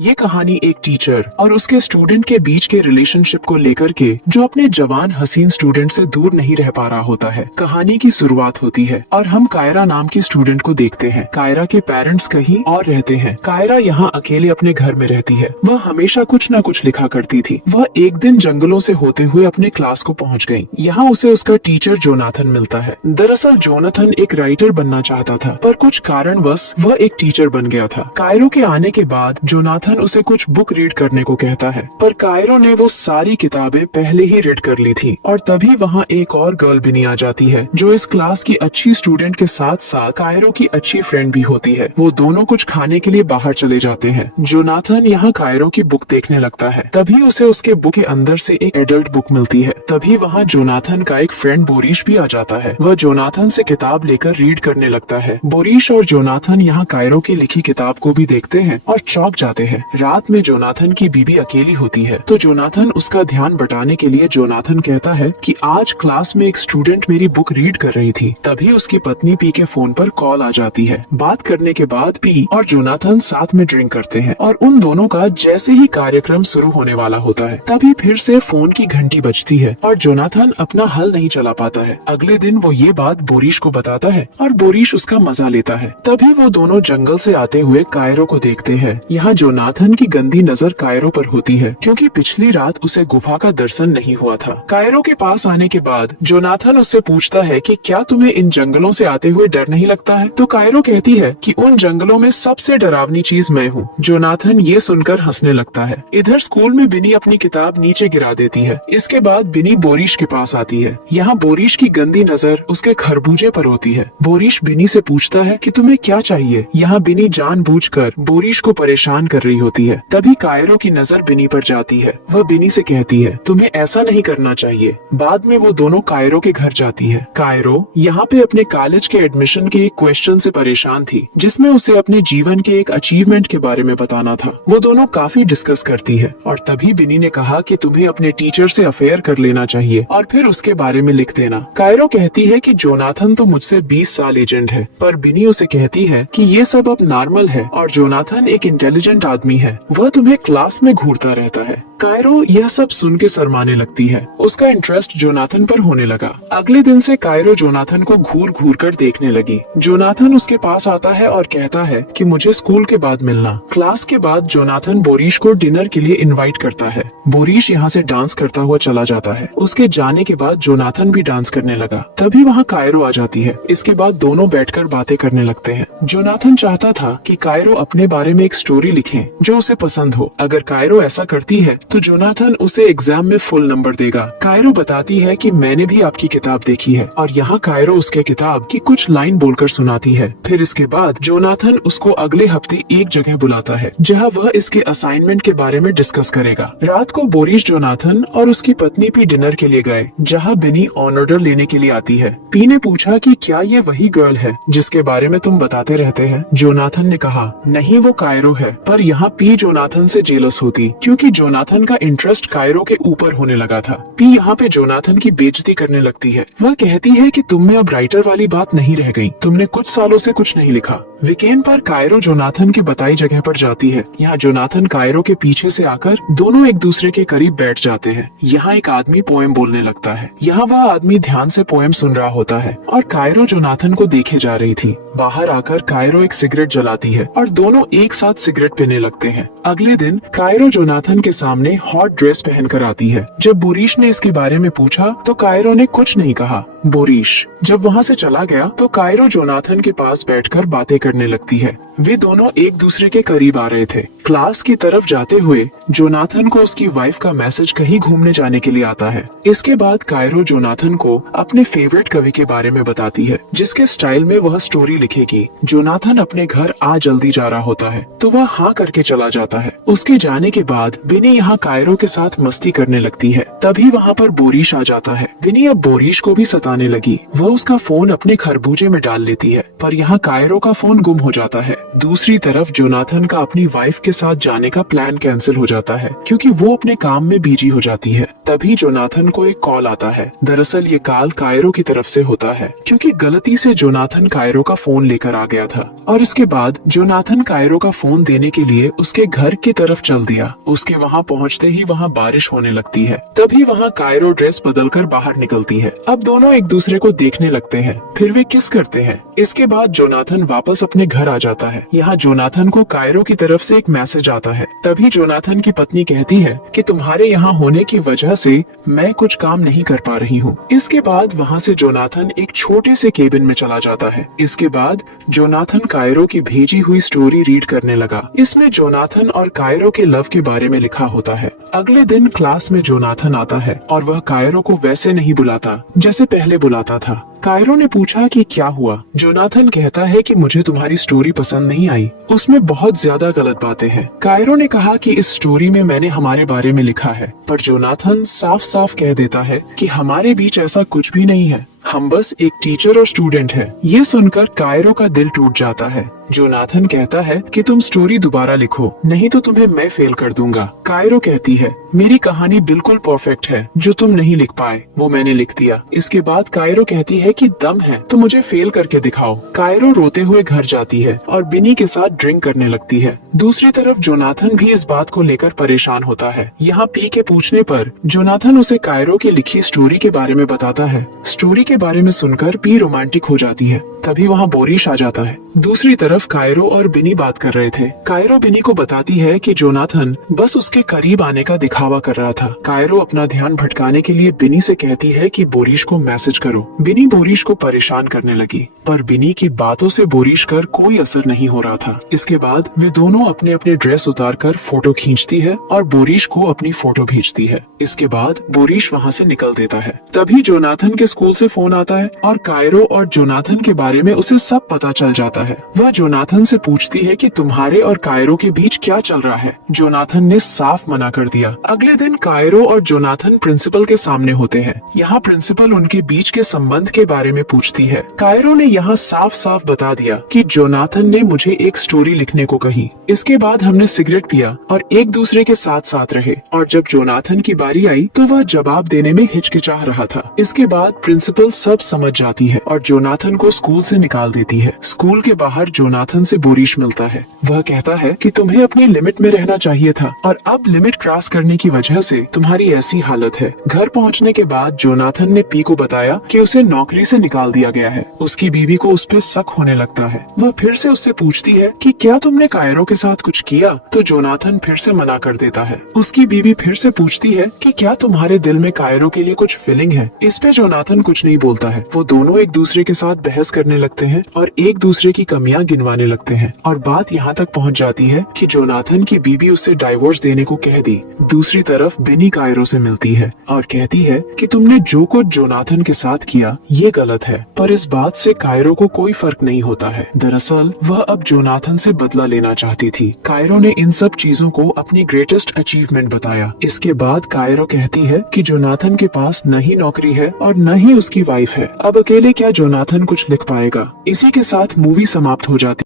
ये कहानी एक टीचर और उसके स्टूडेंट के बीच के रिलेशनशिप को लेकर के, जो अपने जवान हसीन स्टूडेंट से दूर नहीं रह पा रहा होता है। कहानी की शुरुआत होती है और हम कायरा नाम की स्टूडेंट को देखते हैं। कायरा के पेरेंट्स कहीं और रहते हैं। कायरा यहाँ अकेले अपने घर में रहती है। वह हमेशा कुछ न कुछ लिखा करती थी। वह एक दिन जंगलों से होते हुए अपने क्लास को पहुँच गयी। यहाँ उसे उसका टीचर जोनाथन मिलता है। दरअसल जोनाथन एक राइटर बनना चाहता था, पर कुछ कारणवश वह एक टीचर बन गया था। कायरो के आने के बाद जोनाथन उसे कुछ बुक रीड करने को कहता है, पर कायरो ने वो सारी किताबें पहले ही रीड कर ली थी। और तभी वहाँ एक और गर्ल बिनी आ जाती है, जो इस क्लास की अच्छी स्टूडेंट के साथ साथ कायरो की अच्छी फ्रेंड भी होती है। वो दोनों कुछ खाने के लिए बाहर चले जाते हैं। जोनाथन यहाँ कायरो की बुक देखने लगता है। तभी उसे उसके बुक के अंदर से एक एडल्ट बुक मिलती है। तभी वहाँ जोनाथन का एक फ्रेंड बोरिश भी आ जाता है। वह जोनाथन से किताब लेकर रीड करने लगता है। बोरिश और जोनाथन यहाँ कायरो की लिखी किताब को भी देखते हैं और चौंक जाते हैं। रात में जोनाथन की बीबी अकेली होती है, तो जोनाथन उसका ध्यान बटाने के लिए जोनाथन कहता है कि आज क्लास में एक स्टूडेंट मेरी बुक रीड कर रही थी। तभी उसकी पत्नी पी के फोन पर कॉल आ जाती है। बात करने के बाद पी और जोनाथन साथ में ड्रिंक करते हैं और उन दोनों का जैसे ही कार्यक्रम शुरू होने वाला होता है, तभी फिर से फोन की घंटी बजती है और जोनाथन अपना हल नहीं चला पाता है। अगले दिन वो ये बात बोरिश को बताता है और बोरिश उसका मजा लेता है। तभी वो दोनों जंगल से आते हुए कायरो को देखते हैं। यहाँ जोनाथन की गंदी नजर कायरो पर होती है, क्योंकि पिछली रात उसे गुफा का दर्शन नहीं हुआ था। कायरो के पास आने के बाद जोनाथन उससे पूछता है कि क्या तुम्हें इन जंगलों से आते हुए डर नहीं लगता है? तो कायरो कहती है कि उन जंगलों में सबसे डरावनी चीज मैं हूँ। जोनाथन ये सुनकर हंसने लगता है। इधर स्कूल में बिनी अपनी किताब नीचे गिरा देती है। इसके बाद बिनी बोरिश के पास आती है। यहाँ बोरिश की गंदी नजर उसके खरबूजे पर होती है। बोरिश बिनी से पूछता है कि तुम्हें क्या चाहिए? यहाँ बिनी जानबूझकर बोरिश को परेशान कर रही होती है। तभी कायरो की नजर बिनी पर जाती है। वह बिनी से कहती है, तुम्हें ऐसा नहीं करना चाहिए। बाद में वो दोनों कायरो के घर जाती है। कायरो यहाँ पे अपने कॉलेज के एडमिशन के एक क्वेश्चन से परेशान थी, जिसमें उसे अपने जीवन के एक अचीवमेंट के बारे में बताना था। वो दोनों काफी डिस्कस करती है और तभी बिनी ने कहा कि तुम्हें अपने टीचर से अफेयर कर लेना चाहिए और फिर उसके बारे में लिख देना। कायरो कहती है कि जोनाथन तो मुझसे 20 साल एजेंट है, पर बिनी उसे कहती है कि ये सब अब नॉर्मल है और जोनाथन एक इंटेलिजेंट आदमी है। वह तुम्हें क्लास में घूरता रहता है। कायरो यह सब सुन के शर्माने लगती है। उसका इंटरेस्ट जोनाथन पर होने लगा। अगले दिन से कायरो जोनाथन को घूर घूर कर देखने लगी। जोनाथन उसके पास आता है और कहता है कि मुझे स्कूल के बाद मिलना। क्लास के बाद जोनाथन बोरिश को डिनर के लिए इनवाइट करता है। बोरिश यहाँ से डांस करता हुआ चला जाता है। उसके जाने के बाद जोनाथन भी डांस करने लगा। तभी वहाँ कायरो आ जाती है। इसके बाद दोनों बैठकर बातें करने लगते हैं। जोनाथन चाहता था कि कायरो अपने बारे में एक स्टोरी लिखे जो उसे पसंद हो। अगर कायरो ऐसा करती है तो जोनाथन उसे एग्जाम में फुल नंबर देगा। कायरो बताती है कि मैंने भी आपकी किताब देखी है और यहाँ कायरो उसके किताब की कुछ लाइन बोलकर सुनाती है। फिर इसके बाद जोनाथन उसको अगले हफ्ते एक जगह बुलाता है, जहाँ वह इसके असाइनमेंट के बारे में डिस्कस करेगा। रात को बोरिश, जोनाथन और उसकी पत्नी पी डिनर के लिए गए, जहाँ बिनी ऑन ऑर्डर लेने के लिए आती है। पी ने पूछा कि क्या ये वही गर्ल है जिसके बारे में तुम बताते रहते हैं? जोनाथन ने कहा, नहीं, वो कायरो है। पर यहाँ पी जोनाथन से जेलस होती, क्योंकि जोनाथन का इंटरेस्ट कायरो के ऊपर होने लगा था। पी यहाँ पे जोनाथन की बेइज्जती करने लगती है। वह कहती है कि तुम में अब राइटर वाली बात नहीं रह गई। तुमने कुछ सालों से कुछ नहीं लिखा। वीकेंड पर कायरो जोनाथन की बताई जगह पर जाती है। यहाँ जोनाथन कायरो के पीछे से आकर दोनों एक दूसरे के करीब बैठ जाते हैं। यहाँ एक आदमी पोएम बोलने लगता है। यहाँ वह आदमी ध्यान से पोएम सुन रहा होता है और कायरो जोनाथन को देखे जा रही थी। बाहर आकर कायरो एक सिगरेट जलाती है और दोनों एक साथ सिगरेट पीने लगते हैं। अगले दिन कायरो जोनाथन के सामने हॉट ड्रेस पहनकर आती है। जब बोरिश ने इसके बारे में पूछा तो कायरो ने कुछ नहीं कहा। बोरिश जब वहाँ से चला गया तो कायरो जोनाथन के पास बैठकर बातें करने लगती है। वे दोनों एक दूसरे के करीब आ रहे थे। क्लास की तरफ जाते हुए जोनाथन को उसकी वाइफ का मैसेज कहीं घूमने जाने के लिए आता है। इसके बाद कायरो जोनाथन को अपने फेवरेट कवि के बारे में बताती है, जिसके स्टाइल में वह स्टोरी लिखेगी। जोनाथन अपने घर आ जल्दी जा रहा होता है, तो वह हाँ करके चला जाता है। उसके जाने के बाद बिनी यहाँ कायरो के साथ मस्ती करने लगती है। तभी वहाँ पर बोरिश आ जाता है। बिनी अब बोरिश को भी सताने लगी। वह उसका फोन अपने खरबूजे में डाल लेती है, पर यहाँ कायरो का फोन गुम हो जाता है। दूसरी तरफ जोनाथन का अपनी वाइफ के साथ जाने का प्लान कैंसिल हो जाता है, क्योंकि वो अपने काम में बिजी हो जाती है। तभी जोनाथन को एक कॉल आता है। दरअसल ये कॉल कायरो की तरफ से होता है, क्योंकि गलती से जोनाथन कायरो का फोन लेकर आ गया था। और इसके बाद जोनाथन कायरो का फोन देने के लिए उसके घर की तरफ चल दिया। उसके वहाँ पहुँचते ही वहाँ बारिश होने लगती है। तभी वहाँ कायरो ड्रेस बदलकर बाहर निकलती है। अब दोनों एक दूसरे को देखने लगते हैं, फिर वे किस करते हैं। इसके बाद जोनाथन वापस अपने घर आ जाता है। यहाँ जोनाथन को कायरो की तरफ से एक मैसेज आता है। तभी जोनाथन की पत्नी कहती है कि तुम्हारे यहाँ होने की वजह से मैं कुछ काम नहीं कर पा रही हूँ। इसके बाद वहाँ से जोनाथन एक छोटे से केबिन में चला जाता है। इसके बाद जोनाथन कायरो की भेजी हुई स्टोरी रीड करने लगा। इसमें जोनाथन और कायरो के लव के बारे में लिखा होता है। अगले दिन क्लास में जोनाथन आता है और वह कायरो को वैसे नहीं बुलाता जैसे पहले बुलाता था। कायरो ने पूछा कि क्या हुआ। जोनाथन कहता है कि मुझे तुम्हारी स्टोरी पसंद नहीं आई, उसमें बहुत ज्यादा गलत बातें हैं। कायरो ने कहा कि इस स्टोरी में मैंने हमारे बारे में लिखा है, पर जोनाथन साफ साफ कह देता है कि हमारे बीच ऐसा कुछ भी नहीं है, हम बस एक टीचर और स्टूडेंट है। ये सुनकर कायरो का दिल टूट जाता है। जोनाथन कहता है कि तुम स्टोरी दोबारा लिखो, नहीं तो तुम्हें मैं फेल कर दूंगा। कायरो कहती है मेरी कहानी बिल्कुल परफेक्ट है, जो तुम नहीं लिख पाए वो मैंने लिख दिया। इसके बाद कायरो कहती है कि दम है तो मुझे फेल करके दिखाओ। कायरो रोते हुए घर जाती है और बिनी के साथ ड्रिंक करने लगती है। दूसरी तरफ जोनाथन भी इस बात को लेकर परेशान होता है। यहाँ पी के पूछने पर जोनाथन उसे कायरो की लिखी स्टोरी के बारे में बताता है। स्टोरी के बारे में सुनकर पी रोमांटिक हो जाती है। तभी वहाँ बोरिश आ जाता है। दूसरी तरफ कायरो और बिनी बात कर रहे थे। कायरो बिनी को बताती है कि जोनाथन बस उसके करीब आने का दिखावा कर रहा था। कायरो अपना ध्यान भटकाने के लिए बिनी से कहती है कि बोरिश को मैसेज करो। बिनी बोरिश को परेशान करने लगी, पर बिनी की बातों से बोरिश कर कोई असर नहीं हो रहा था। इसके बाद वे दोनों अपने अपने ड्रेस उतारकर फोटो खींचती है और बोरिश को अपनी फोटो भेजती है। इसके बाद बोरिश वहाँ से निकल देता है। तभी जोनाथन के स्कूल से फोन आता है और कायरो और जोनाथन के बारे में उसे सब पता चल जाता है। वह जोनाथन से पूछती है कि तुम्हारे और कायरो के बीच क्या चल रहा है। जोनाथन ने साफ मना कर दिया। अगले दिन कायरो और जोनाथन प्रिंसिपल के सामने होते हैं। यहाँ प्रिंसिपल उनके बीच के संबंध के बारे में पूछती है। कायरो ने यहाँ साफ साफ बता दिया कि जोनाथन ने मुझे एक स्टोरी लिखने को कही। इसके बाद हमने सिगरेट पिया और एक दूसरे के साथ साथ रहे, और जब जोनाथन की बारी आई तो वह जवाब देने में हिचकिचा रहा था। इसके बाद प्रिंसिपल सब समझ जाती है और जोनाथन को स्कूल से निकाल देती है। स्कूल के बाहर जोनाथन से बोरिश मिलता है। वह कहता है कि तुम्हें अपनी लिमिट में रहना चाहिए था और अब लिमिट क्रॉस करने की वजह से तुम्हारी ऐसी हालत है। घर पहुंचने के बाद जोनाथन ने पी को बताया कि उसे नौकरी से निकाल दिया गया है। उसकी बीवी को उस पे शक होने लगता है। वह फिर से उससे पूछती है कि क्या तुमने कायरो के साथ कुछ किया, तो जोनाथन फिर से मना कर देता है। उसकी बीवी फिर से पूछती है कि क्या तुम्हारे दिल में कायरो के लिए कुछ फीलिंग है। इस पे जोनाथन कुछ नहीं बोलता है। वो दोनों एक दूसरे के साथ बहस करने लगते हैं और एक दूसरे की कमियां गिनवाने लगते हैं, और बात यहाँ तक पहुँच जाती है कि जोनाथन की बीवी उससे डाइवोर्स देने को कह दी। दूसरी तरफ बिनी कायरो से मिलती है और कहती है कि तुमने जो कुछ जोनाथन के साथ किया ये गलत है, पर इस बात से कायरो को कोई फर्क नहीं होता है। दरअसल वह अब जोनाथन से बदला लेना चाहती थी। कायरो ने इन सब चीजों को अपनी ग्रेटेस्ट अचीवमेंट बताया। इसके बाद कायरो कहती है कि जोनाथन के पास न ही नौकरी है और न ही उसकी वाइफ है। अब अकेले क्या जोनाथन कुछ लिख पाएगा। इसी के साथ मूवी समाप्त हो जाती